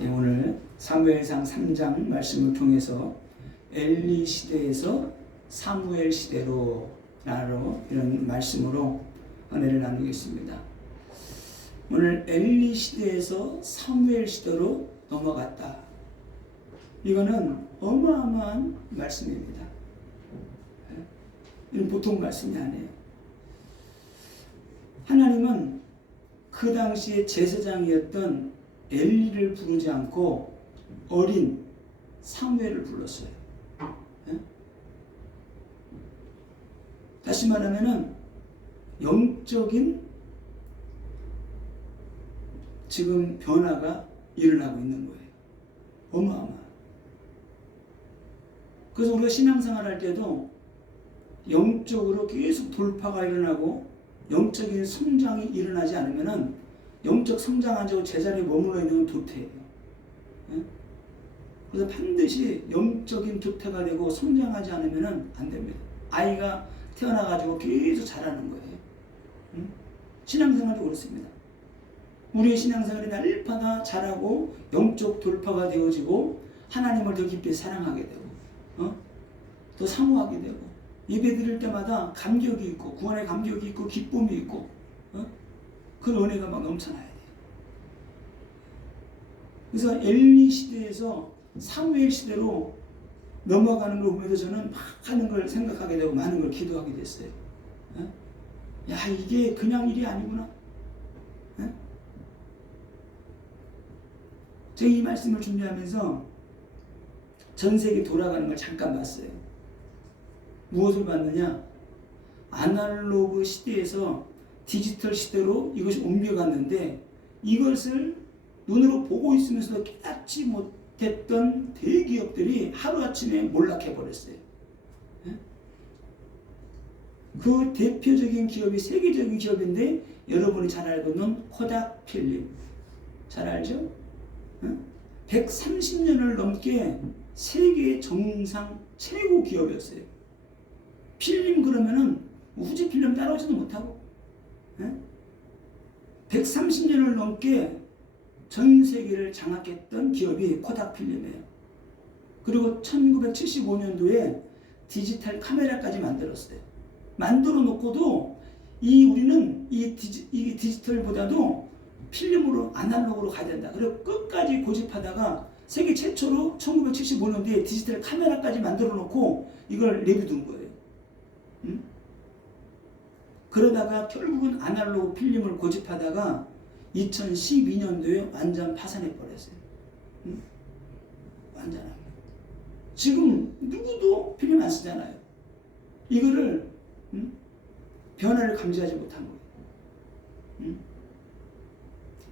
오늘 사무엘상 3장 말씀을 통해서 엘리 시대에서 사무엘 시대로 이런 말씀으로 은혜를 나누겠습니다. 오늘 엘리 시대에서 사무엘 시대로 넘어갔다. 이거는 어마어마한 말씀입니다. 이건 보통 말씀이 아니에요. 하나님은 그 당시에 제사장이었던 엘리를 부르지 않고 어린 사무엘을 불렀어요. 다시 말하면은 영적인 지금 변화가 일어나고 있는 거예요. 어마어마. 그래서 우리가 신앙생활 할 때도 영적으로 계속 돌파가 일어나고 영적인 성장이 일어나지 않으면은 영적 성장한 적 제자리에 머물러 있는 건 도태예요. 그래서 반드시 영적인 도태가 되고 성장하지 않으면 안 됩니다. 아이가 태어나가지고 계속 자라는 거예요. 신앙생활도 그렇습니다. 우리의 신앙생활이 날마다 자라고 영적 돌파가 되어지고 하나님을 더 깊이 사랑하게 되고 더 사모하게 되고 예배 드릴 때마다 감격이 있고 구원의 감격이 있고 기쁨이 있고 그런 은혜가 막 넘쳐나야 돼요. 그래서 엘리 시대에서 사무엘 시대로 넘어가는 걸 보면서 저는 많은 걸 생각하게 되고 많은 걸 기도하게 됐어요. 야, 이게 그냥 일이 아니구나. 제가 이 말씀을 준비하면서 전 세계 돌아가는 걸 잠깐 봤어요. 무엇을 봤느냐? 아날로그 시대에서 디지털 시대로 이것이 옮겨갔는데 이것을 눈으로 보고 있으면서도 깨닫지 못했던 대기업들이 하루아침에 몰락해버렸어요. 그 대표적인 기업이 세계적인 기업인데 여러분이 잘 알고 있는 코닥 필름. 잘 알죠? 130년을 넘게 세계 정상 최고 기업이었어요. 필름 그러면은 후지 필름 따라오지도 못하고 130년을 넘게 전 세계를 장악했던 기업이 코닥 필름이에요. 그리고 1975년도에 디지털 카메라까지 만들었어요. 만들어 놓고도 우리는 이 디지털보다도 필름으로 아날로그로 가야 된다. 그리고 끝까지 고집하다가 세계 최초로 1975년도에 디지털 카메라까지 만들어 놓고 이걸 내비둔 거예요. 그러다가 결국은 아날로그 필름을 고집하다가 2012년도에 완전 파산해 버렸어요. 완전하게. 지금 누구도 필름 안 쓰잖아요. 이거를 변화를 감지하지 못한 거예요.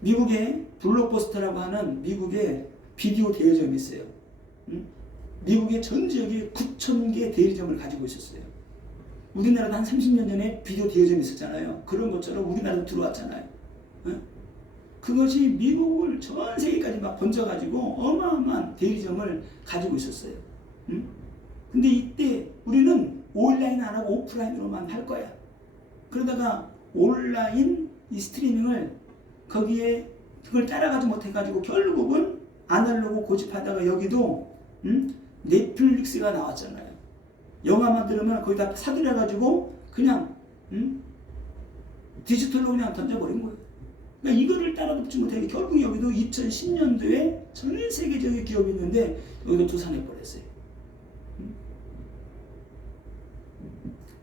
미국의 블록버스터라고 하는 미국의 비디오 대여점이 있어요. 미국의 전 지역에 9,000개 대여점을 가지고 있었어요. 우리나라도 한 30년 전에 비디오 대여점이 있었잖아요. 그런 것처럼 우리나라도 들어왔잖아요. 그것이 미국을 전 세계까지 막 번져가지고 어마어마한 대여점을 가지고 있었어요. 근데 이때 우리는 온라인 안 하고 오프라인으로만 할 거야. 그러다가 온라인 이 스트리밍을 거기에 그걸 따라가지 못해가지고 결국은 아날로그 고집하다가 여기도 넷플릭스가 나왔잖아요. 영화만 들으면 거기다 사들여가지고 그냥 디지털로 그냥 던져버린 거예요. 그러니까 이거를 따라붙지 못하게 결국 여기도 2010년도에 전 세계적인 기업이 있는데 여기도 도산해버렸어요.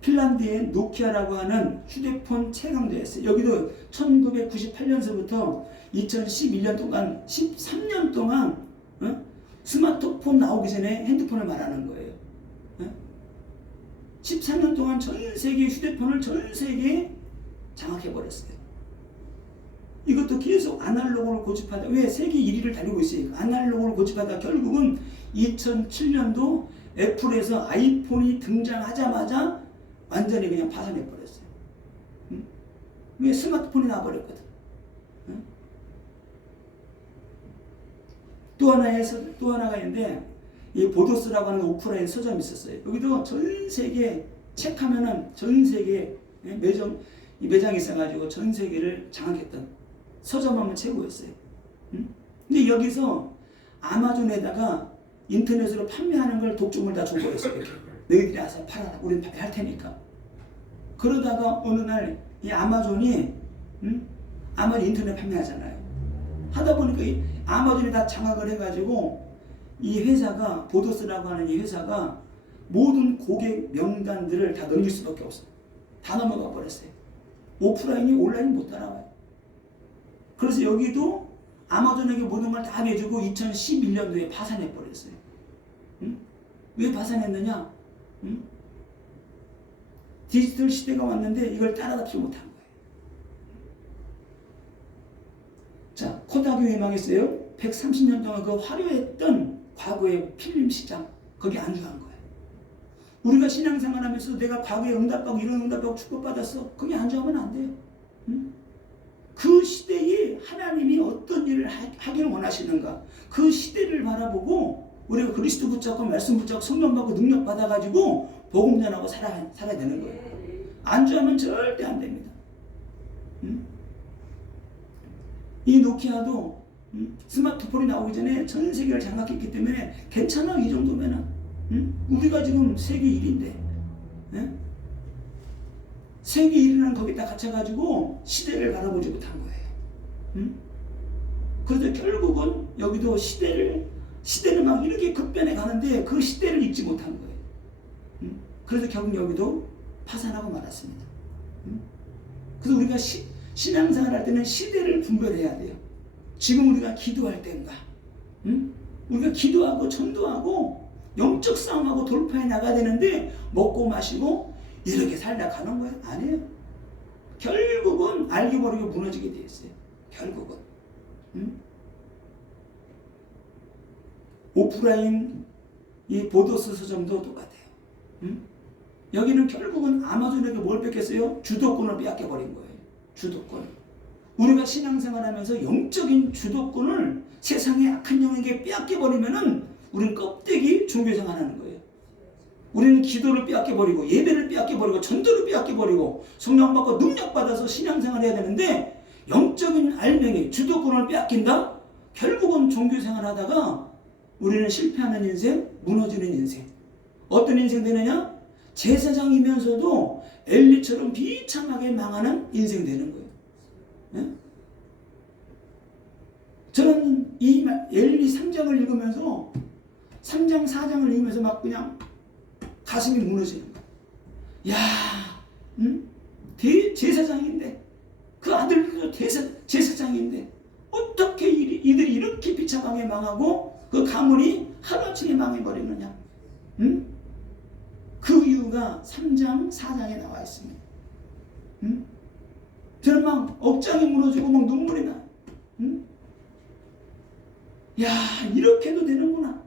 핀란드의 노키아라고 하는 휴대폰 최강자였어요. 여기도 1998년서부터 2011년 동안 13년 동안 스마트폰 나오기 전에 핸드폰을 말하는 거예요. 14년 동안 전 세계 휴대폰을 전 세계에 장악해버렸어요. 이것도 계속 아날로그를 고집하다. 왜? 세계 1위를 달리고 있어요. 아날로그를 고집하다 결국은 2007년도 애플에서 아이폰이 등장하자마자 완전히 그냥 파산해버렸어요. 왜? 스마트폰이 나와버렸거든. 또 하나가 있는데 이 보도스라고 하는 오프라인 서점이 있었어요. 여기도 전 세계 책하면은 전 세계 매장이 있어가지고 전 세계를 장악했던 서점 하면 최고였어요. 근데 여기서 아마존에다가 인터넷으로 판매하는 걸 독점을 다 줘버렸어요. 이렇게. 너희들이 와서 팔아라. 우리는 할 테니까. 그러다가 어느 날 이 아마존이 아마존 인터넷 판매하잖아요. 하다 보니까 이 아마존이 다 장악을 해가지고 이 회사가 보더스라고 하는 이 회사가 모든 고객 명단들을 다 넘길 수밖에 없어요. 다 넘어가 버렸어요. 오프라인이 온라인 못 따라와요. 그래서 여기도 아마존에게 모든 걸 다 내주고 2011년도에 파산해 버렸어요. 왜 파산했느냐? 디지털 시대가 왔는데 이걸 따라잡지 못한 거예요. 자, 코닥이 왜 망했어요? 130년 동안 그 화려했던 과거의 필름 시장, 거기 안주한 거예요. 우리가 신앙생활 하면서 내가 과거에 응답받고 이런 응답받고 축복받았어. 거기 안주하면 안 돼요. 그 시대에 하나님이 어떤 일을 하기를 원하시는가, 그 시대를 바라보고 우리가 그리스도 붙잡고 말씀 붙잡고 성령 받고 능력 받아가지고 복음 전하고 살아야 되는 거예요. 안주하면 절대 안 됩니다. 이 노키아도 스마트폰이 나오기 전에 전 세계를 장악했기 때문에 괜찮아. 이 정도면은 우리가 지금 세계 1위인데 세계 1위는 거기다 갇혀가지고 시대를 바라보지 못한 거예요. 그래서 결국은 여기도 시대는 막 이렇게 급변해 가는데 그 시대를 잊지 못한 거예요. 그래서 결국 여기도 파산하고 말았습니다. 그래서 우리가 신앙생활 할 때는 시대를 분별해야 돼요. 지금 우리가 기도할 때인가? 우리가 기도하고 전도하고 영적 싸움하고 돌파해 나가야 되는데 먹고 마시고 이렇게 살다 가는 거예요? 아니에요. 결국은 알게 모르게 무너지게 돼 있어요. 결국은. 오프라인 이 보더스 서점도 똑같아요. 여기는 결국은 아마존에게 뭘 뺏겼어요? 주도권을 빼앗겨버린 거예요. 주도권. 우리가 신앙생활 하면서 영적인 주도권을 세상의 악한 영에게 빼앗겨버리면은 우리는 껍데기 종교생활 하는 거예요. 우리는 기도를 빼앗겨버리고 예배를 빼앗겨버리고 전도를 빼앗겨버리고 성령 받고 능력 받아서 신앙생활 해야 되는데 영적인 알맹이 주도권을 빼앗긴다? 결국은 종교생활 하다가 우리는 실패하는 인생, 무너지는 인생. 어떤 인생 되느냐? 제사장이면서도 엘리처럼 비참하게 망하는 인생 되는 거예요. 네? 저는 이 엘리 3장을 읽으면서 3장 4장을 읽으면서 막 그냥 가슴이 무너지는 거예요. 야, 제사장인데 그 아들도 제사장인데 어떻게 이들이 이렇게 비참하게 망하고 그 가문이 하루아침에 망해버리느냐? 그 이유가 3장 4장에 나와 있습니다. 저는 막 억장이 무너지고 막 눈물이 나. 야, 이렇게도 되는구나.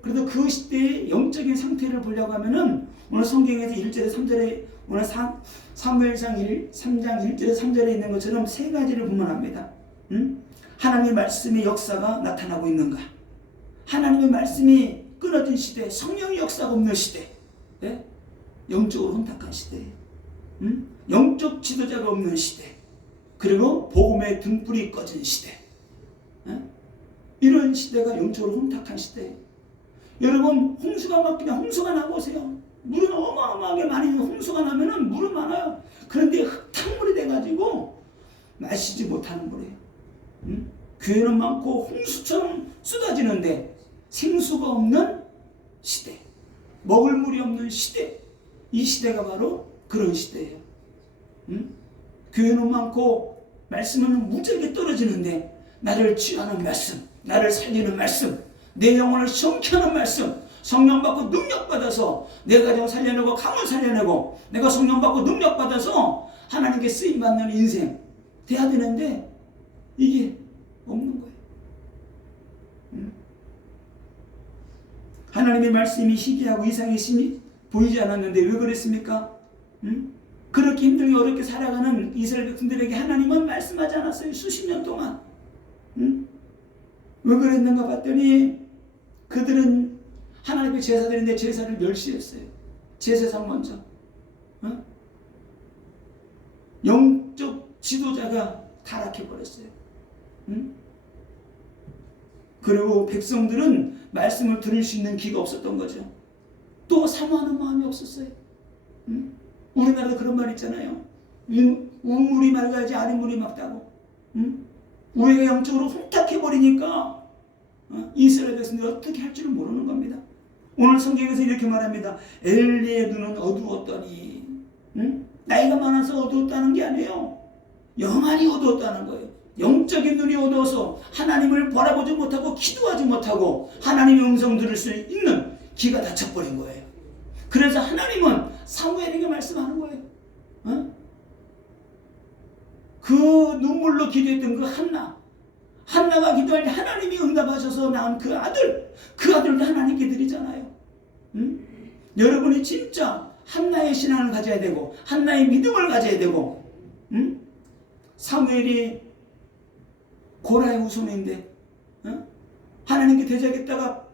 그래도 그 시대의 영적인 상태를 보려고 하면은 오늘 성경에서 1절에 3절에 오늘 사무엘상 3장 1절에 3절에 있는 것처럼 세 가지를 보면 합니다. 하나님의 말씀의 역사가 나타나고 있는가? 하나님의 말씀이 끊어진 시대, 성령의 역사가 없는 시대, 네? 영적으로 혼탁한 시대, 영적 지도자가 없는 시대, 그리고 복음의 등불이 꺼진 시대, 네? 이런 시대가 영적으로 혼탁한 시대. 여러분, 홍수가 막 그냥 홍수가 나보세요. 물은 어마어마하게 많이 홍수가 나면은 물은 많아요. 그런데 흙탕물이 돼가지고 마시지 못하는 물이에요. 교회는 많고 홍수처럼 쏟아지는데 생수가 없는 시대, 먹을 물이 없는 시대. 이 시대가 바로 그런 시대예요. 교회는 많고 말씀은 무지하게 떨어지는데 나를 취하는 말씀, 나를 살리는 말씀, 내 영혼을 성취하는 말씀, 성령 받고 능력 받아서 내 가정 살려내고 가문 살려내고 내가 성령 받고 능력 받아서 하나님께 쓰임 받는 인생 돼야 되는데 이게 없는 거예요. 하나님의 말씀이 희귀하고 이상이 보이지 않았는데 왜 그랬습니까? 그렇게 힘들게 어렵게 살아가는 이스라엘 백성들에게 하나님은 말씀하지 않았어요. 수십 년 동안. 왜 그랬는가 봤더니 그들은 하나님의 제사들인데 제사를 멸시했어요. 제사상 먼저. 영적 지도자가 타락해 버렸어요. 그리고 백성들은 말씀을 들을 수 있는 기가 없었던 거죠. 또 사모하는 마음이 없었어요. 우리나라도 그런 말 있잖아요. 우물이 맑아야지 아랫물이 맑다고. 우리가 영적으로 혼탁해버리니까 이스라엘 백성들이 어떻게 할 줄을 모르는 겁니다. 오늘 성경에서 이렇게 말합니다. 엘리의 눈은 어두웠더니, 나이가 많아서 어두웠다는 게 아니에요. 영안이 어두웠다는 거예요. 영적인 눈이 어두워서 하나님을 바라보지 못하고 기도하지 못하고 하나님의 음성 들을 수 있는 귀가 닫혀버린 거예요. 그래서 하나님은 사무엘에게 말씀하는 거예요. 그 눈물로 기도했던 그 한나가 기도할 때 하나님이 응답하셔서 낳은 그 아들도 하나님께 드리잖아요. 여러분이 진짜 한나의 신앙을 가져야 되고 한나의 믿음을 가져야 되고, 사무엘이 고라의 후손인데 하나님께 대적했다가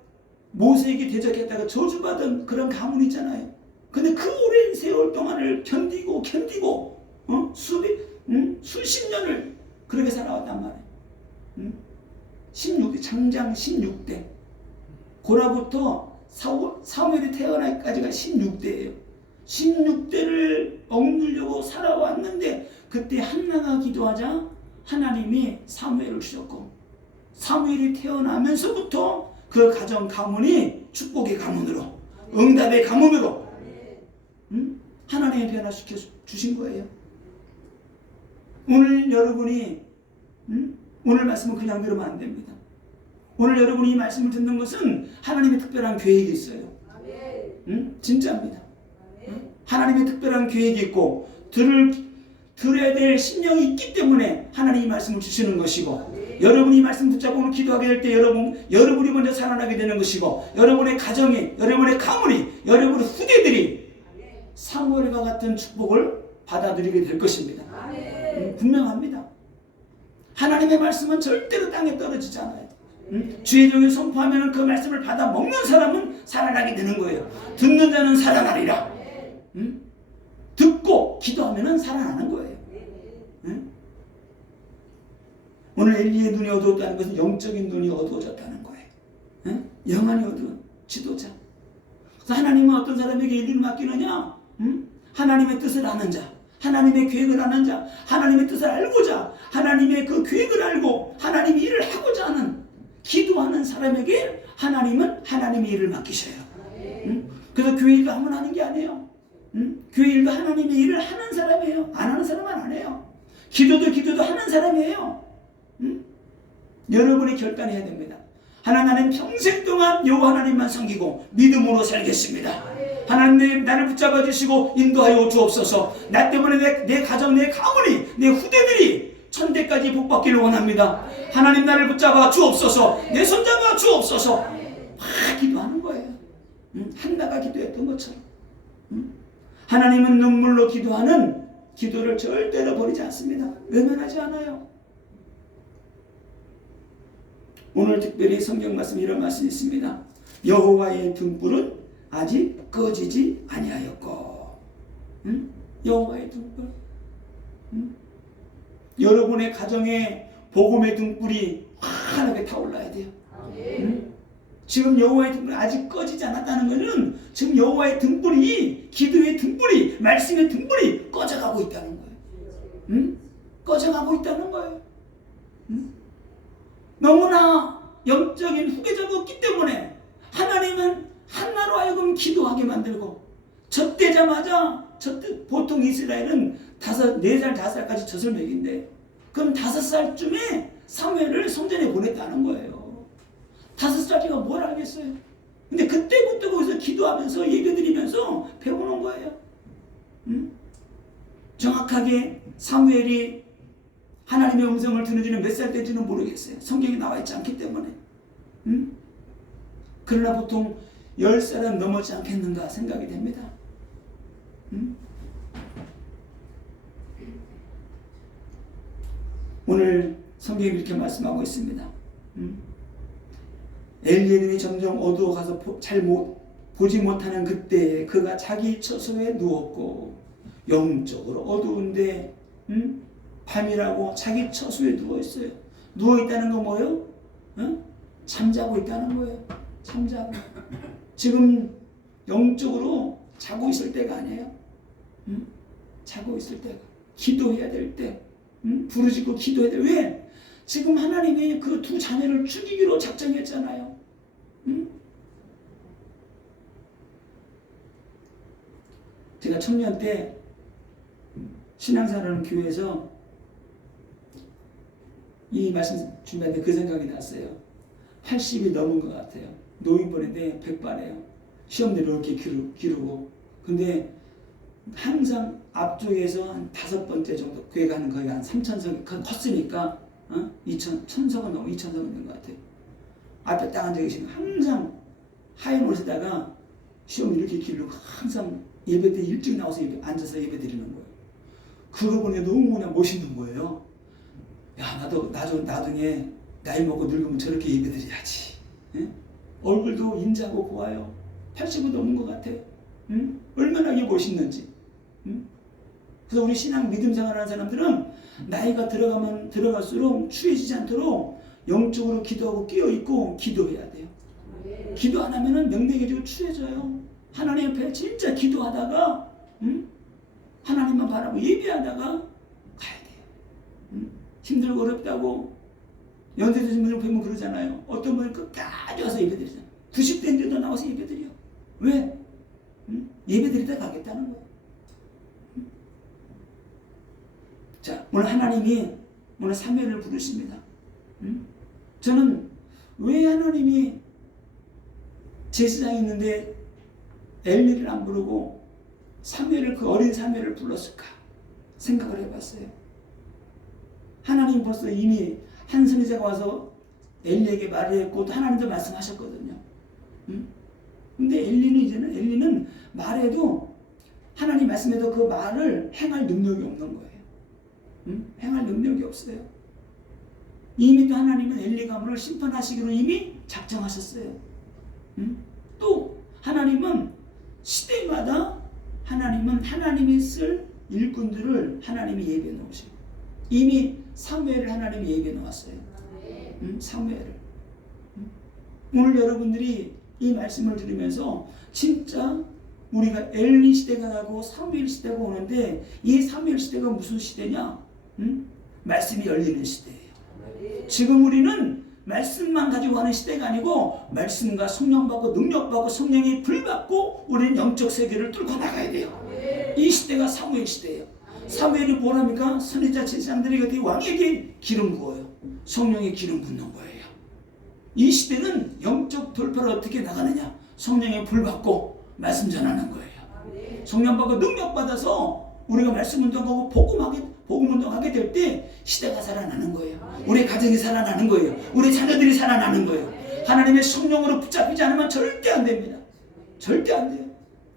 모세에게 대적했다가 저주받은 그런 가문이 있잖아요. 근데 그 오랜 세월 동안을 견디고 수십 년을 그렇게 살아왔단 말이에요. 16대, 장장 16대. 고라부터 사무엘이 태어나기까지가 16대예요. 16대를 억누르려고 살아왔는데 그때 한나가 기도하자 하나님이 사무엘을 주셨고, 사무엘이 태어나면서부터 그 가정 가문이 축복의 가문으로, 응답의 가문으로 하나님이 변화시켜 주신 거예요. 오늘 여러분이 오늘 말씀을 그냥 들으면 안 됩니다. 오늘 여러분이 이 말씀을 듣는 것은 하나님의 특별한 계획이 있어요. 진짜입니다. 하나님의 특별한 계획이 있고 들어야 될 심령이 있기 때문에 하나님이 이 말씀을 주시는 것이고, 여러분이 이 말씀 붙잡고 오늘 기도하게 될 때 여러분이 먼저 살아나게 되는 것이고, 여러분의 가정이, 여러분의 가문이, 여러분의 후대들이 사무엘과 같은 축복을 받아들이게 될 것입니다. 분명합니다. 하나님의 말씀은 절대로 땅에 떨어지지 않아요. 주의 종이 선포하면 그 말씀을 받아 먹는 사람은 살아나게 되는 거예요. 듣는 자는 살아나리라. 듣고 기도하면 살아나는 거예요. 오늘 엘리의 눈이 어두웠다는 것은 영적인 눈이 어두워졌다는 거예요. 영안이 어두운 지도자. 그래서 하나님은 어떤 사람에게 일을 맡기느냐? 하나님의 뜻을 아는 자, 하나님의 계획을 아는 자, 하나님의 뜻을 알고자 하나님의 그 계획을 알고 하나님의 일을 하고자 하는 기도하는 사람에게 하나님은 하나님의 일을 맡기셔요. 그래서 교회 일도 아무나 하는 게 아니에요. 교회 일도 하나님의 일을 하는 사람이에요. 안 하는 사람은 안 해요. 기도도 하는 사람이에요. 여러분이 결단해야 됩니다. 하나님 평생 동안 여호와 하나님만 섬기고 믿음으로 살겠습니다. 하나님 나를 붙잡아 주시고 인도하여 주옵소서. 나 때문에 내 가정, 내 가문이, 내 후대들이 천대까지 복받기를 원합니다. 하나님 나를 붙잡아 주옵소서. 내 손잡아 주옵소서. 막 기도하는 거예요. 한나가 기도했던 것처럼. 하나님은 눈물로 기도하는 기도를 절대로 버리지 않습니다. 외면하지 않아요. 오늘 특별히 성경 말씀 이런 말씀이 있습니다. 여호와의 등불은 아직 꺼지지 아니하였고. 여호와의 등불. 여러분의 가정에 복음의 등불이 환하게 타올라야 돼요. 지금 여호와의 등불이 아직 꺼지지 않았다는 것은 지금 여호와의 등불이, 기도의 등불이, 말씀의 등불이 꺼져가고 있다는 거예요. 꺼져가고 있다는 거예요. 너무나 영적인 후계자가 없기 때문에 하나님은 한나로 하여금 기도하게 만들고, 젖되자마자 보통 이스라엘은 4살, 5살까지 젖을 먹인대. 그럼 5살쯤에 사무엘을 성전에 보냈다는 거예요. 5살이가 뭘 알겠어요. 근데 그때부터 거기서 기도하면서 예배드리면서 배우는 거예요. 정확하게 사무엘이 하나님의 음성을 듣는지는 몇 살 때인지는 모르겠어요. 성경에 나와 있지 않기 때문에. 그러나 보통 10살은 넘었지 않겠는가 생각이 됩니다. 오늘 성경이 이렇게 말씀하고 있습니다. 엘리의 눈이 점점 어두워가서 보지 못하는 그때에 그가 자기 처소에 누웠고, 영적으로 어두운데 밤이라고 자기 처소에 누워있어요. 누워있다는 건 뭐예요? 어? 잠자고 있다는 거예요. 잠자고. 지금 영적으로 자고 있을 때가 아니에요. 응? 자고 있을 때가. 기도해야 될 때. 응? 부르짖고 기도해야 돼. 왜? 지금 하나님이 그 두 자녀를 죽이기로 작정했잖아요. 응? 제가 청년 때 신앙사라는 교회에서 이 말씀 준비할 때 그 생각이 났어요. 80이 넘은 것 같아요. 노인벌인데 백발이에요. 시험도 이렇게 기르고. 근데 항상 앞쪽에서 한 5번째 정도, 교회가 한 거의 한 3,000석 컸으니까 1,000석은 넘어 2,000석은 된 것 같아요. 앞에 딱 앉아 계시는 항상 하얀 옷에다가 시험 이렇게 기르고 항상 예배 때 일찍 나와서 앉아서 예배 드리는 거예요. 그거 보니 너무 그냥 멋있는 거예요. 야, 나도 나중에 나이 먹고 늙으면 저렇게 예배 드려야지. 예? 얼굴도 인자고 고와요. 80은 넘은 것 같아요. 응? 얼마나 이게 멋있는지. 응? 그래서 우리 신앙 믿음 생활하는 사람들은 나이가 들어갈수록 추해지지 않도록 영적으로 기도하고 끼어있고 기도해야 돼요. 기도 안 하면은 명백해지고 추해져요. 하나님 앞에 진짜 기도하다가 하나님만 바라고 예배하다가 가야 돼요. 힘들고 어렵다고 연세 드신 분들 보면 그러잖아요. 어떤 분은 끝까지 와서 예배드리잖아요. 90대인데도 나와서 예배드려. 왜? 예배드리다 가겠다는 거예요. 자, 오늘 하나님이 오늘 사무엘을 부르십니다. 저는 왜 하나님이 제사장이 있는데 엘리를 안 부르고 사무엘을, 그 어린 사무엘을 불렀을까 생각을 해봤어요. 하나님 벌써 이미 한 선지자가 와서 엘리에게 말을 했고 또 하나님도 말씀하셨거든요. 근데 엘리는 말해도 하나님 말씀해도 그 말을 행할 능력이 없는 거예요. 행할 능력이 없어요. 이미 또 하나님은 엘리 가문을 심판하시기로 이미 작정하셨어요. 또 하나님은 시대마다 하나님이 쓸 일꾼들을 하나님이 예비해 놓으시고 이미 사무엘을 하나님이 예비해 놓았어요. 사무엘을. 오늘 여러분들이 이 말씀을 들으면서 진짜 우리가 엘리 시대가 가고 사무엘 시대가 오는데 이 사무엘 시대가 무슨 시대냐? 말씀이 열리는 시대예요. 지금 우리는 말씀만 가지고 하는 시대가 아니고 말씀과 성령 받고 능력 받고 성령의 불 받고 우리는 영적 세계를 뚫고 나가야 돼요. 이 시대가 사무엘 시대예요. 사무엘이 뭐랍니까? 선지자 제사장들에게 왕에게 기름 부어요. 성령의 기름 붓는 거예요. 이 시대는 영적 돌파를 어떻게 나가느냐? 성령의 불 받고 말씀 전하는 거예요. 성령 받고 능력 받아서 우리가 말씀 운동하고 복음 운동하게 될 때 시대가 살아나는 거예요. 우리 가정이 살아나는 거예요. 우리 자녀들이 살아나는 거예요. 하나님의 성령으로 붙잡히지 않으면 절대 안 됩니다. 절대 안 돼요.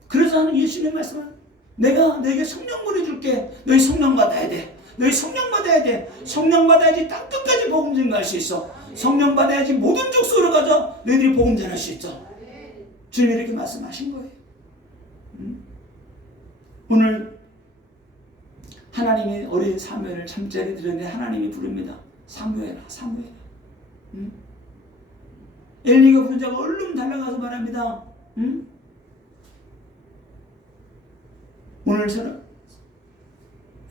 그래서 하는 예수님의 말씀은 내가 너에게 성령 보내줄게. 너희 성령 받아야 돼. 너희 성령 받아야 돼. 성령 받아야지 땅 끝까지 복음 전할 수 있어. 성령 받아야지 모든 족속으로 가서 너희들이 복음 전할 수 있어. 주님이 이렇게 말씀하신 거예요. 오늘 하나님이 어린 사무엘을 잠자리에 들었는데 하나님이 부릅니다. 사무엘아, 사무엘아. 엘리가 부른 자가 얼른 달려가서 말합니다. 오늘 저는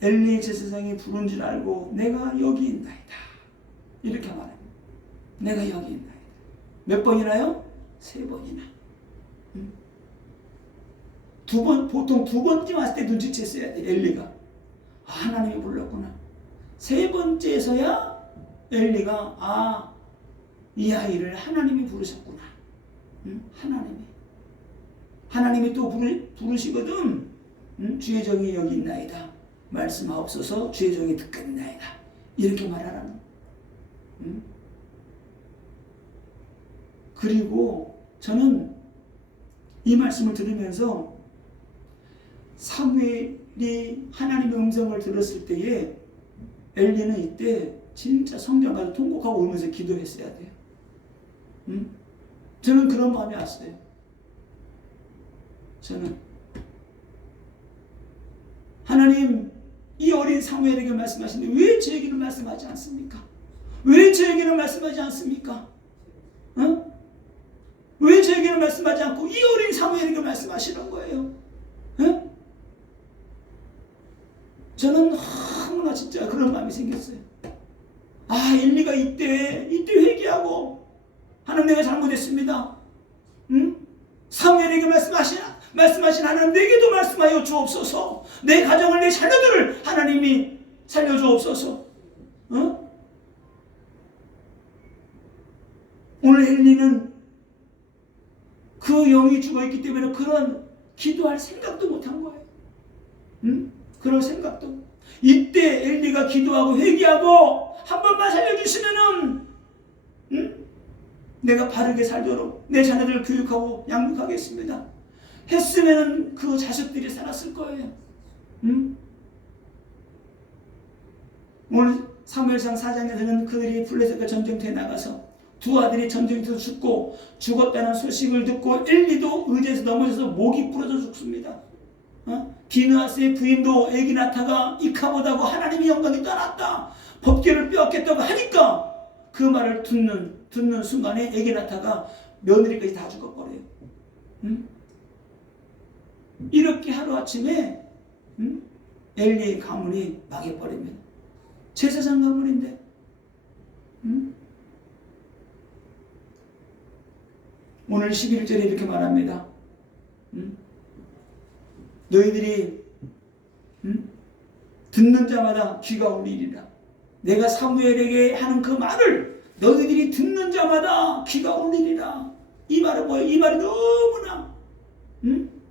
엘리 제사장이 부른 줄 알고 내가 여기 있나이다. 이렇게 말합니다. 내가 여기 있나이다. 몇 번이나요? 3번이나. 보통 2번째 왔을 때 눈치챘어야 돼. 엘리가 하나님이 불렀구나. 3번째에서야 엘리가 이 아이를 하나님이 부르셨구나. 하나님이 또 부르시거든. 주의 종이 여기 있나이다. 말씀하옵소서. 주의 종이 듣겠나이다. 이렇게 말하라는. 그리고 저는 이 말씀을 들으면서 사무엘이 하나님의 음성을 들었을 때에 엘리는 이때 진짜 성경 가서 통곡하고 울면서 기도했어야 돼요. 저는 그런 마음이 왔어요. 저는 하나님 이 어린 사무엘에게 말씀하시는데 왜 저에게는 말씀하지 않습니까? 왜 저에게는 말씀하지 않습니까? 어? 왜 저에게는 말씀하지 않고 이 어린 사무엘에게 말씀하시는 거예요? 어? 저는 너무나 진짜 그런 마음이 생겼어요. 아, 엘리가 이때 회개하고 하나님 내가 잘못했습니다. 응? 사무엘에게 말씀하신 하나님 내게도 말씀하여 주옵소서. 내 가정을 내 자녀들을 하나님이 살려주옵소서. 어? 오늘 엘리는 그 영이 죽어있기 때문에 그런 기도할 생각도 못한 거예요. 응? 그럴 생각도. 이때 엘리가 기도하고 회개하고 한 번만 살려주시면은 응? 내가 바르게 살도록 내 자녀들을 교육하고 양육하겠습니다 했으면 그 자식들이 살았을 거예요. 응? 오늘 사무엘상 4장에서는 그들이 블레셋과 전쟁터에 나가서 두 아들이 전쟁터에서 죽고 죽었다는 소식을 듣고 엘리도 의자에서 넘어져서 목이 부러져 죽습니다. 비느하스의 부인도 에기나타가 이카보다고 하나님의 영광이 떠났다, 법궤를 빼앗겠다고 하니까 그 말을 듣는 순간에 에기나타가 며느리까지 다 죽어버려요. 응? 이렇게 하루아침에 응? 엘리의 가문이 망해버리면 제사장 가문인데 응? 오늘 11절에 이렇게 말합니다. 응? 너희들이 듣는 자마다 귀가 울리리라. 내가 사무엘에게 하는 그 말을 너희들이 듣는 자마다 귀가 울리리라. 이 말은 뭐예요? 이 말이 너무나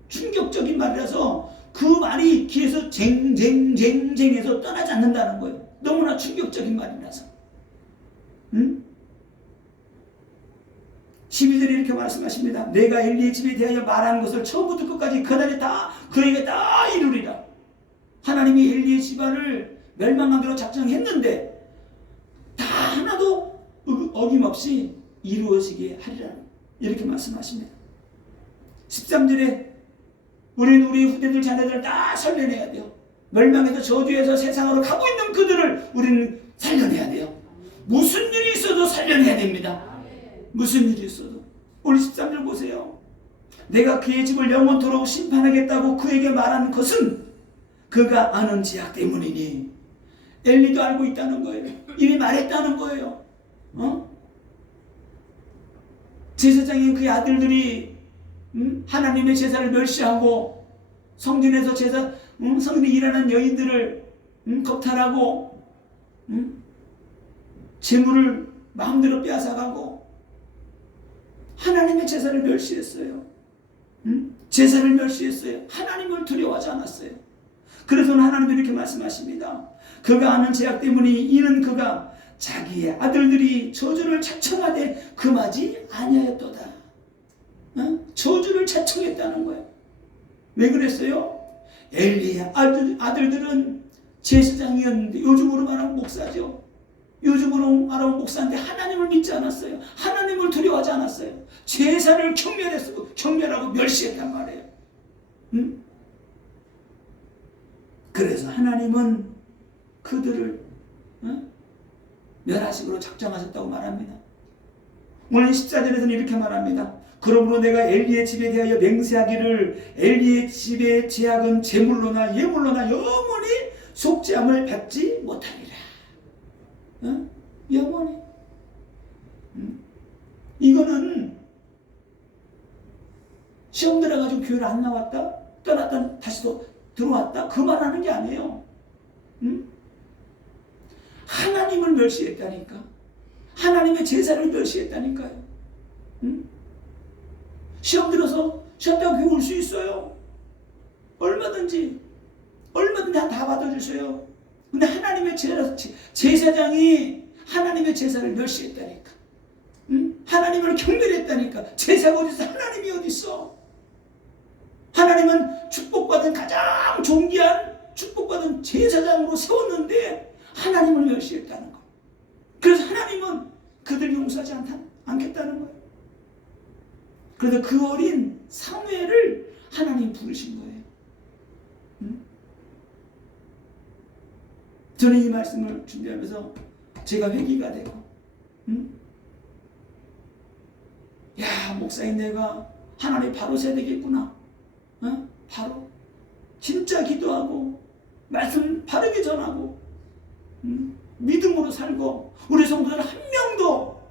충격적인 말이라서 그 말이 귀에서 쟁쟁쟁쟁해서 떠나지 않는다는 거예요. 너무나 충격적인 말이라서. 12절에 이렇게 말씀하십니다. 내가 엘리의 집에 대하여 말하는 것을 처음부터 끝까지 그날에 다 그에게 다 이루리라. 하나님이 엘리의 집안을 멸망하기로 작정했는데 다 하나도 어김없이 이루어지게 하리라. 이렇게 말씀하십니다. 13절에 우리는 우리 후대들 자녀들을 다 살려내야 돼요. 멸망에서 저주에서 세상으로 가고 있는 그들을 우리는 살려내야 돼요. 무슨 일이 있어도 살려내야 됩니다. 무슨 일이 있어도. 오늘 13절 보세요. 내가 그의 집을 영원토록 심판하겠다고 그에게 말한 것은 그가 아는 지약 때문이니. 엘리도 알고 있다는 거예요. 이미 말했다는 거예요. 제사장인 그의 아들들이 하나님의 제사를 멸시하고 성전에서 성전에 일하는 여인들을 겁탈하고 재물을 마음대로 빼앗아가고 하나님의 제사를 멸시했어요. 제사를 멸시했어요. 하나님을 두려워하지 않았어요. 그래서 하나님이 이렇게 말씀하십니다. 그가 아는 죄악 때문에 이는 그가 자기의 아들들이 저주를 자청하되 금하지 아니하였도다. 저주를 자청했다는 거예요. 왜 그랬어요? 엘리의 아들들은 제사장이었는데 요즘으로 말하면 목사죠. 요즘으로 말하면 목사인데 하나님을 믿지 않았어요. 하나님을 두려워하지 않았어요. 제사를 경멸하고 멸시했단 말이에요. 그래서 하나님은 그들을 멸하시기로 작정하셨다고 말합니다. 오늘 14절에서는 이렇게 말합니다. 그러므로 내가 엘리의 집에 대하여 맹세하기를 엘리의 집의 제약은 제물로나 예물로나 영원히 속죄함을 받지 못하리라. 영원히. 이거는 시험 들어가지고 교회를 안 나왔다 떠났다 다시 또 들어왔다 그 말하는 게 아니에요. 하나님을 멸시했다니까. 하나님의 제사를 멸시했다니까요. 시험 들어서 쉬었다고 교회 올 수 있어요. 얼마든지 다 받아주세요. 근데 하나님의 제사장이 하나님의 제사를 멸시했다니까. 하나님을 경멸했다니까. 제사가 어디 있어? 하나님이 어디 있어? 하나님은 축복받은 가장 존귀한 축복받은 제사장으로 세웠는데 하나님을 멸시했다는 거. 그래서 하나님은 그들을 용서하지 않겠다는 거예요. 그래서 그 어린 사무엘을 하나님 부르신 거예요. 저는 이 말씀을 준비하면서 제가 회개가 되고, 야, 목사인 내가 하나님 바로 세야 되겠구나. 바로 진짜 기도하고 말씀 바르게 전하고 믿음으로 살고, 우리 성도들 한 명도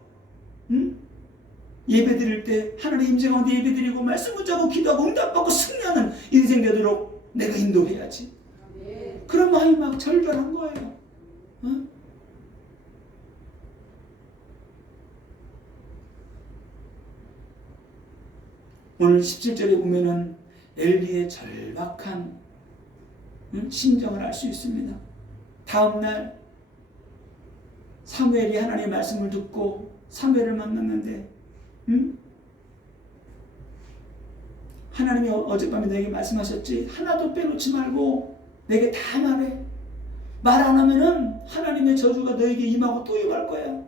예배 드릴 때 하나님 임재 가운데 예배 드리고 말씀 붙잡고 기도하고 응답받고 승리하는 인생 되도록 내가 인도해야지. 그런 마음이 막 절절한 거예요. 오늘 17절에 보면은 엘리의 절박한 심정을 알 수 있습니다. 다음날 사무엘이 하나님의 말씀을 듣고 사무엘을 만났는데, 하나님이 어젯밤에 내게 말씀하셨지, 하나도 빼놓지 말고 내게 다 말해. 말 안 하면은 하나님의 저주가 너에게 임하고 또 임할 거야.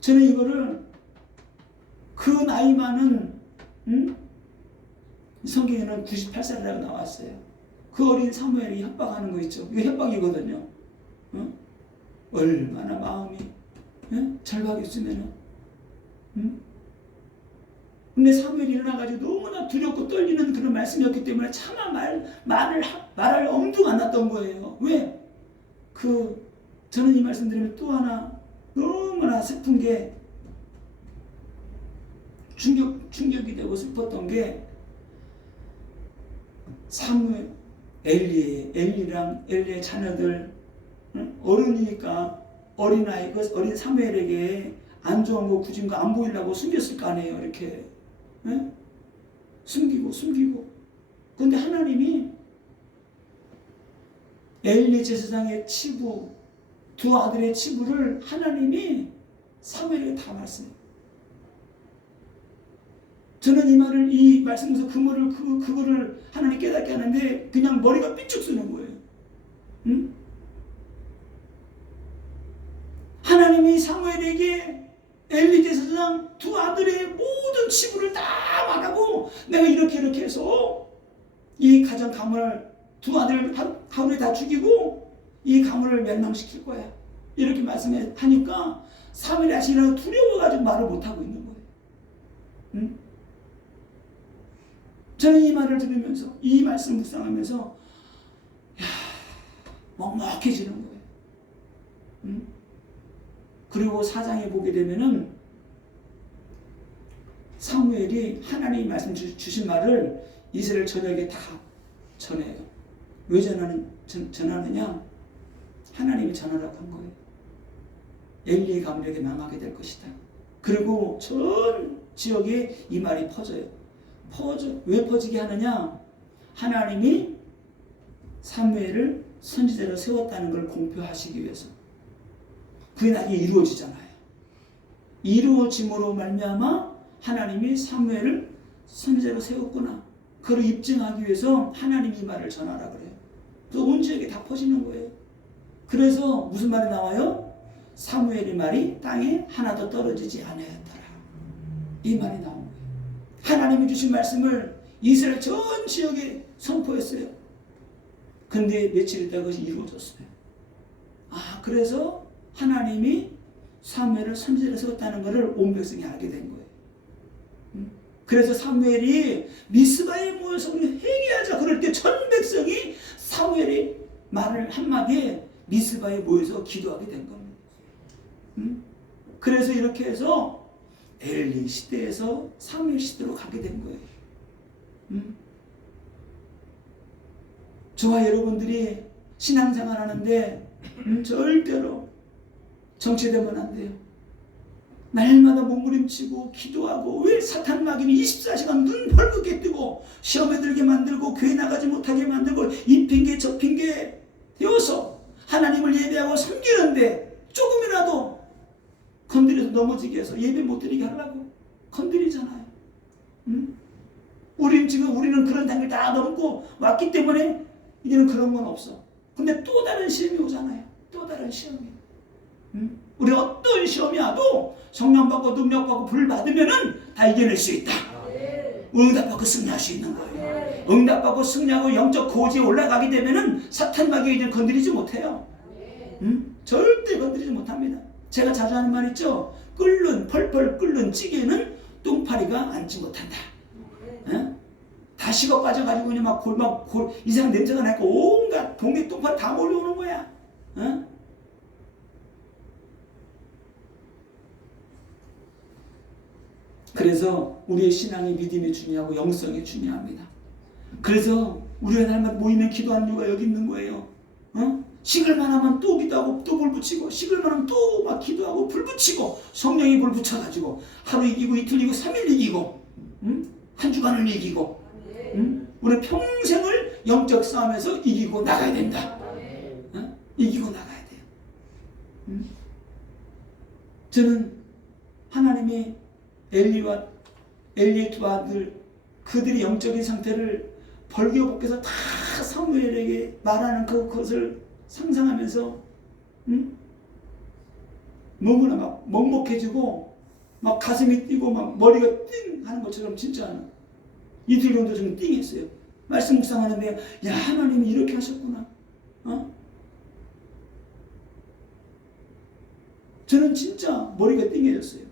저는 이거를 그 나이 많은 성경에는 98살이라고 나왔어요. 그 어린 사무엘이 협박하는 거 있죠. 이거 협박이거든요. 얼마나 마음이 절박했으면은. 근데 사무엘이 일어나가지고 너무나 두렵고 떨리는 그런 말씀이었기 때문에 차마 말할 엄두가 안 났던 거예요. 왜? 저는 이 말씀 드리면 또 하나 너무나 슬픈 게, 충격이 되고 슬펐던 게, 사무엘, 엘리의 자녀들, 어른이니까 어린아이, 어린 사무엘에게 안 좋은 거, 굳은 거 안 보이려고 숨겼을 거 아니에요. 이렇게 숨기고. 그런데 하나님이 엘리 제사장의 치부, 두 아들의 치부를 하나님이 사무엘에게 다 말씀해요. 저는 이 말씀에서 그거를 하나님 깨닫게 하는데 그냥 머리가 삐쭉 쓰는 거예요. 하나님이 사무엘에게 엘리 제사장 두 아들의 모든 치부를 다 말하고, 내가 이렇게 해서 이 가정 가문을, 두 아들 하루에 다 죽이고 이 가문을 멸망시킬 거야. 이렇게 말씀하니까 사무엘이 아시라고 두려워가지고 말을 못하고 있는 거예요. 저는 이 말을 들으면서, 이 말씀을 묵상하면서 먹먹해지는 거예요. 그리고 4장에 보게 되면은 사무엘이 하나님이 말씀 주신 말을 이스라엘 전역에 다 전해요. 왜 전하느냐? 하나님이 전하라고 한 거예요. 엘리의 가문에게 망하게 될 것이다. 그리고 전 지역에 이 말이 퍼져요. 왜 퍼지게 하느냐? 하나님이 사무엘을 선지자로 세웠다는 걸 공표하시기 위해서. 그게 나중에 이루어지잖아요. 이루어짐으로 말미암아 하나님이 사무엘을 선지자로 세웠구나. 그걸 입증하기 위해서 하나님이 이 말을 전하라 그래요. 또 온 지역에 다 퍼지는 거예요. 그래서 무슨 말이 나와요? 사무엘의 말이 땅에 하나도 떨어지지 아니하였더라. 이 말이 나온 거예요. 하나님이 주신 말씀을 이스라엘 전 지역에 선포했어요. 근데 며칠 있다가 그것이 이루어졌어요. 그래서 하나님이 사무엘을 선지자로 세웠다는 것을 온 백성이 알게 된 거예요. 그래서 사무엘이 미스바에 모여서 우리 회개하자 그럴 때 전 백성이 사무엘이 말을 한마디에 미스바에 모여서 기도하게 된 겁니다. 그래서 이렇게 해서 엘리 시대에서 사무엘 시대로 가게 된 거예요. 저와 여러분들이 신앙생활 하는데 절대로 정체되면 안 돼요. 날마다 몸부림치고 기도하고, 왜 사탄 마귀는 24시간 눈 벌겋게 뜨고 시험에 들게 만들고 교회 나가지 못하게 만들고 이 핑계 저 핑계 대어서 하나님을 예배하고 섬기는데 조금이라도 건드려서 넘어지게 해서 예배 못 드리게 하려고 건드리잖아요. 우리는 그런 단계를 다 넘고 왔기 때문에 이제는 그런 건 없어. 근데 또 다른 시험이 오잖아요. 또 다른 시험이. 우리 어떤 시험이 와도 성령 받고 능력 받고 불 받으면은 다 이겨낼 수 있다. 응답받고 승리할 수 있는 거예요. 응답받고 승리하고 영적 고지에 올라가게 되면은 사탄 마귀가 이제 건드리지 못해요. 절대 건드리지 못합니다. 제가 자주 하는 말 있죠. 펄펄 끓는 찌개는 똥파리가 앉지 못한다. 다 식어 빠져가지고 그냥 막 이상한 냄새가 나니까 온갖 동네 똥파리 다 몰려오는 거야. 그래서 우리의 신앙이 믿음이 중요하고 영성이 중요합니다. 그래서 우리가 날마다 모이면 기도하는 이유가 여기 있는 거예요. 식을만 하면 또 기도하고 또 불 붙이고, 식을만 하면 또 막 기도하고 불 붙이고, 성령이 불 붙여가지고 하루 이기고 이틀 이기고 3일 이기고, 한 주간을 이기고, 우리 평생을 영적 싸움에서 이기고 나가야 된다. 이기고 나가야 돼요. 저는 하나님이 엘리의 두 아들, 그들의 영적인 상태를 벌교복에서 다 사무엘에게 말하는 그것을 상상하면서 너무나 막 먹먹해지고 막 가슴이 뛰고 막 머리가 띵 하는 것처럼 진짜 이틀 정도 좀 띵했어요. 말씀 묵상하는데 야, 하나님이 이렇게 하셨구나. 저는 진짜 머리가 띵해졌어요.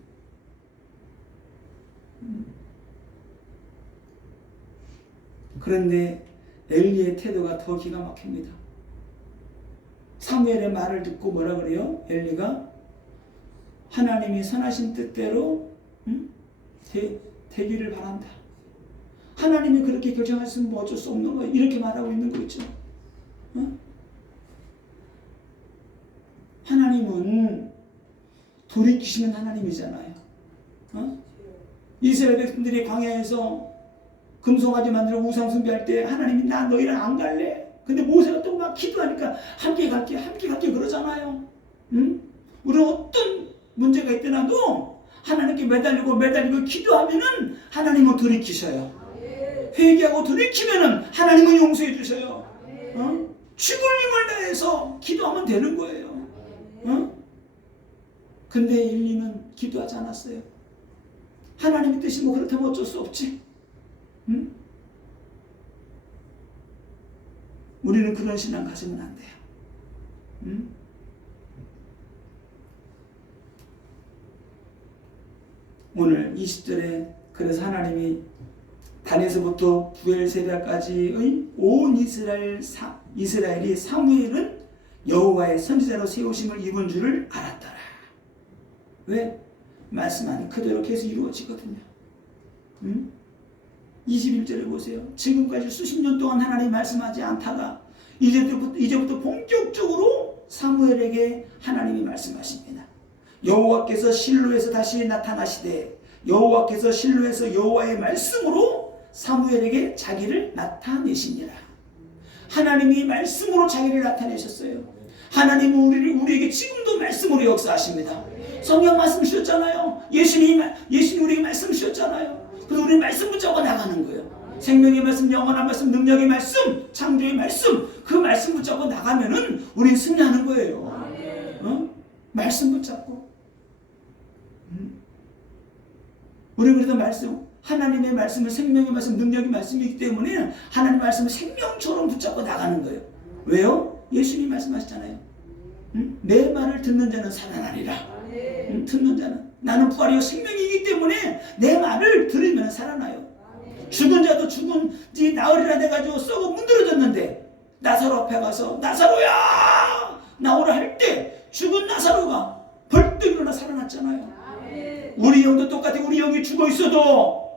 그런데 엘리의 태도가 더 기가 막힙니다. 사무엘의 말을 듣고 뭐라 그래요? 엘리가 하나님이 선하신 뜻대로 되기를 바란다. 하나님이 그렇게 결정하셨으면 뭐 어쩔 수 없는 거예요. 이렇게 말하고 있는 거 있죠. 하나님은 돌이키시는 하나님이잖아요. 이스라엘 백성들이 광야에서 금송아지 만들어 우상 숭배할 때 하나님이 나 너희랑 안 갈래. 근데 모세가 또 막 기도하니까 함께 갈게 그러잖아요. 우리는 어떤 문제가 있더라도 하나님께 매달리고 기도하면은 하나님은 돌이키셔요. 회개하고 돌이키면은 하나님은 용서해 주셔요. 죽을 힘을 다해서 기도하면 되는 거예요. 근데 엘리는 기도하지 않았어요. 하나님의 뜻이 뭐 그렇다면 어쩔 수 없지. 우리는 그런 신앙 가지면 안 돼요. 오늘 20절에 그래서 하나님이 단에서부터 부엘세바까지의 온 이스라엘이 사무엘은 여호와의 선지자로 세우심을 입은 줄을 알았더라. 왜? 말씀하니 그대로 계속 이루어지거든요. 21절에 보세요. 지금까지 수십 년 동안 하나님이 말씀하지 않다가 이제부터 본격적으로 사무엘에게 하나님이 말씀하십니다. 여호와께서 실로에서 다시 나타나시되 여호와께서 실로에서 여호와의 말씀으로 사무엘에게 자기를 나타내시니라. 하나님이 말씀으로 자기를 나타내셨어요. 하나님은 우리에게 지금도 말씀으로 역사하십니다. 성경 말씀 주셨잖아요. 예수님이 우리에게 말씀 주셨잖아요. 그래서 우리는 말씀 붙잡고 나가는 거예요. 생명의 말씀, 영원한 말씀, 능력의 말씀, 창조의 말씀, 그 말씀 붙잡고 나가면은 우리는 승리하는 거예요. 말씀 붙잡고. 우리는 그래도 하나님의 말씀은 생명의 말씀, 능력의 말씀이기 때문에 하나님의 말씀을 생명처럼 붙잡고 나가는 거예요. 왜요? 예수님이 말씀하셨잖아요. 내 말을 듣는 자는 살아나리라. 듣는 자는. 나는 부활이요 생명이기 때문에 내 말을 들으면 살아나요. 죽은 자도 죽은지 나으리라 돼가지고 썩어 문드러졌는데 나사로 앞에 가서 나사로야 나오라 할 때 죽은 나사로가 벌떡 일어나 살아났잖아요. 우리 영도 똑같아. 우리 영이 죽어 있어도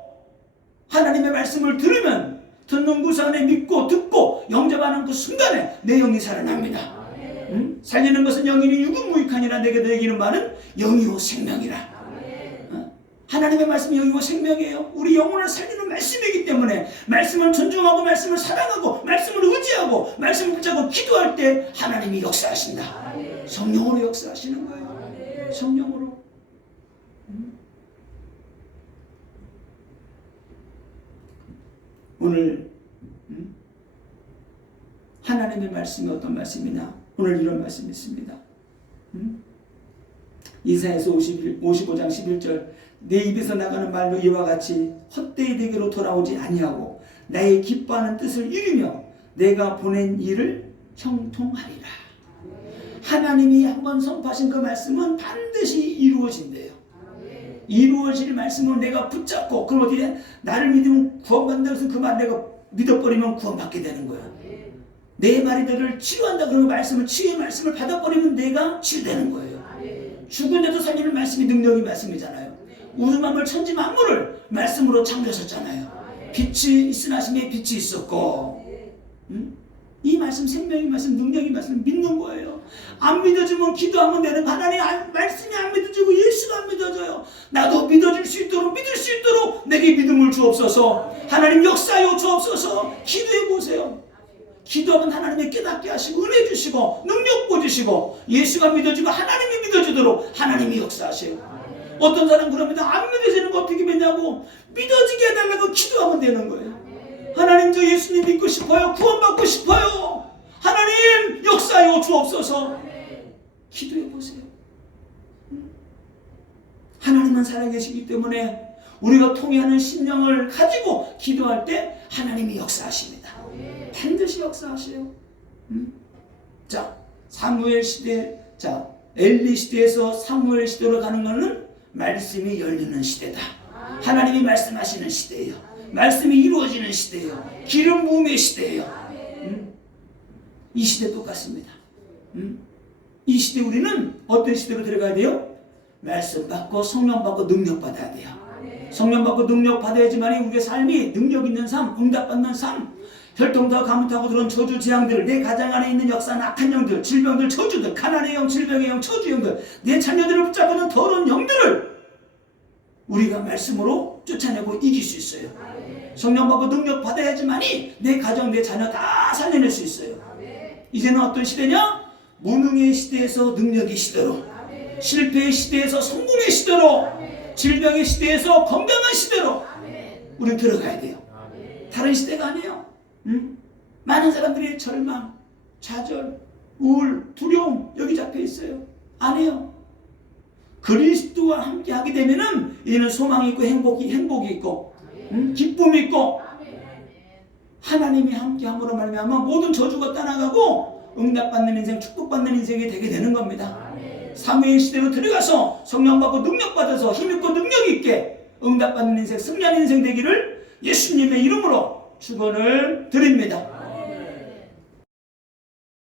하나님의 말씀을 들으면 듣는 그 시간에 믿고 듣고 영접하는 그 순간에 내 영이 살아납니다. 살리는 것은 영이니 육은 무익하니라. 내게 너에게는 말은 영이요 생명이라. 하나님의 말씀이 영이고 생명이에요. 우리 영혼을 살리는 말씀이기 때문에 말씀을 존중하고 말씀을 사랑하고 말씀을 의지하고 말씀을 붙잡고 기도할 때 하나님이 역사하신다. 성령으로 역사하시는 거예요. 성령으로. 오늘 하나님의 말씀이 어떤 말씀이냐? 오늘 이런 말씀이 있습니다. 이사야서 55장 11절 내 입에서 나가는 말도 이와 같이 헛되이 내게로 돌아오지 아니하고 나의 기뻐하는 뜻을 이루며 내가 보낸 일을 형통하리라. 하나님이 한번 선포하신 그 말씀은 반드시 이루어진대요. 이루어질 말씀을 내가 붙잡고 그럼 어떻게 나를 믿으면 구원받는다 해서 그 말 내가 믿어버리면 구원받게 되는 거야. 내 말이 너를 치유한다 그러면 말씀을 치유의 말씀을 받아버리면 내가 치유되는 거예요. 죽은데도 살리는 말씀이 능력이 말씀이잖아요. 우주 만물 천지 만물을 말씀으로 창조하셨잖아요. 빛이 있으나 하심에 빛이 있었고 이 말씀 생명의 말씀 능력의 말씀 믿는 거예요. 안 믿어주면 기도하면 되는 하나님 말씀이 안 믿어지고 예수가 안 믿어져요. 나도 믿어줄 수 있도록 믿을 수 있도록 내게 믿음을 주옵소서. 하나님 역사하여 주옵소서. 기도해 보세요. 기도하면 하나님이 깨닫게 하시고 은혜 주시고 능력 보여주시고 예수가 믿어지고 하나님이 믿어주도록 하나님이 역사하세요. 어떤 사람 그럽니다. 안 믿어지는 거 어떻게 믿냐고 믿어지게 해달라고 기도하면 되는 거예요. 하나님 저 예수님 믿고 싶어요. 구원받고 싶어요. 하나님 역사하여 주옵소서. 기도해 보세요. 하나님은 살아계시기 때문에 우리가 통해하는 심령을 가지고 기도할 때 하나님이 역사하십니다. 반드시 역사하세요. 자, 사무엘 시대, 자 엘리 시대에서 사무엘 시대로 가는 것은 말씀이 열리는 시대다. 하나님이 말씀하시는 시대예요. 말씀이 이루어지는 시대예요. 기름 부음의 시대예요. 이 시대 똑같습니다. 이 시대 우리는 어떤 시대로 들어가야 돼요? 말씀 받고 성령 받고 능력 받아야 돼요. 성령 받고 능력 받아야지만 우리의 삶이 능력 있는 삶, 응답 받는 삶, 혈통과 가문타고 들어온 저주 재앙들, 내 가정 안에 있는 역사나 악한 영들, 질병들, 저주들, 가난의 영, 질병의 영, 저주 영들, 내 자녀들을 붙잡는 더러운 영들을 우리가 말씀으로 쫓아내고 이길 수 있어요. 성령 받고 능력 받아야지만이 내 가정, 내 자녀 다 살려낼 수 있어요. 이제는 어떤 시대냐? 무능의 시대에서 능력의 시대로, 실패의 시대에서 성공의 시대로, 질병의 시대에서 건강한 시대로 우리는 들어가야 돼요. 다른 시대가 아니에요. 많은 사람들이 절망, 좌절, 우울, 두려움 여기 잡혀 있어요. 아니에요. 그리스도와 함께 하게 되면은 이제는 소망이 있고 행복이 있고 기쁨이 있고 하나님이 함께 함으로 말미암아 모든 저주가 떠나가고 응답받는 인생, 축복받는 인생이 되게 되는 겁니다. 사무엘 시대로 들어가서 성령 받고 능력 받아서 힘 있고 능력 있게 응답받는 인생, 승리하는 인생 되기를 예수님의 이름으로 축원을 드립니다.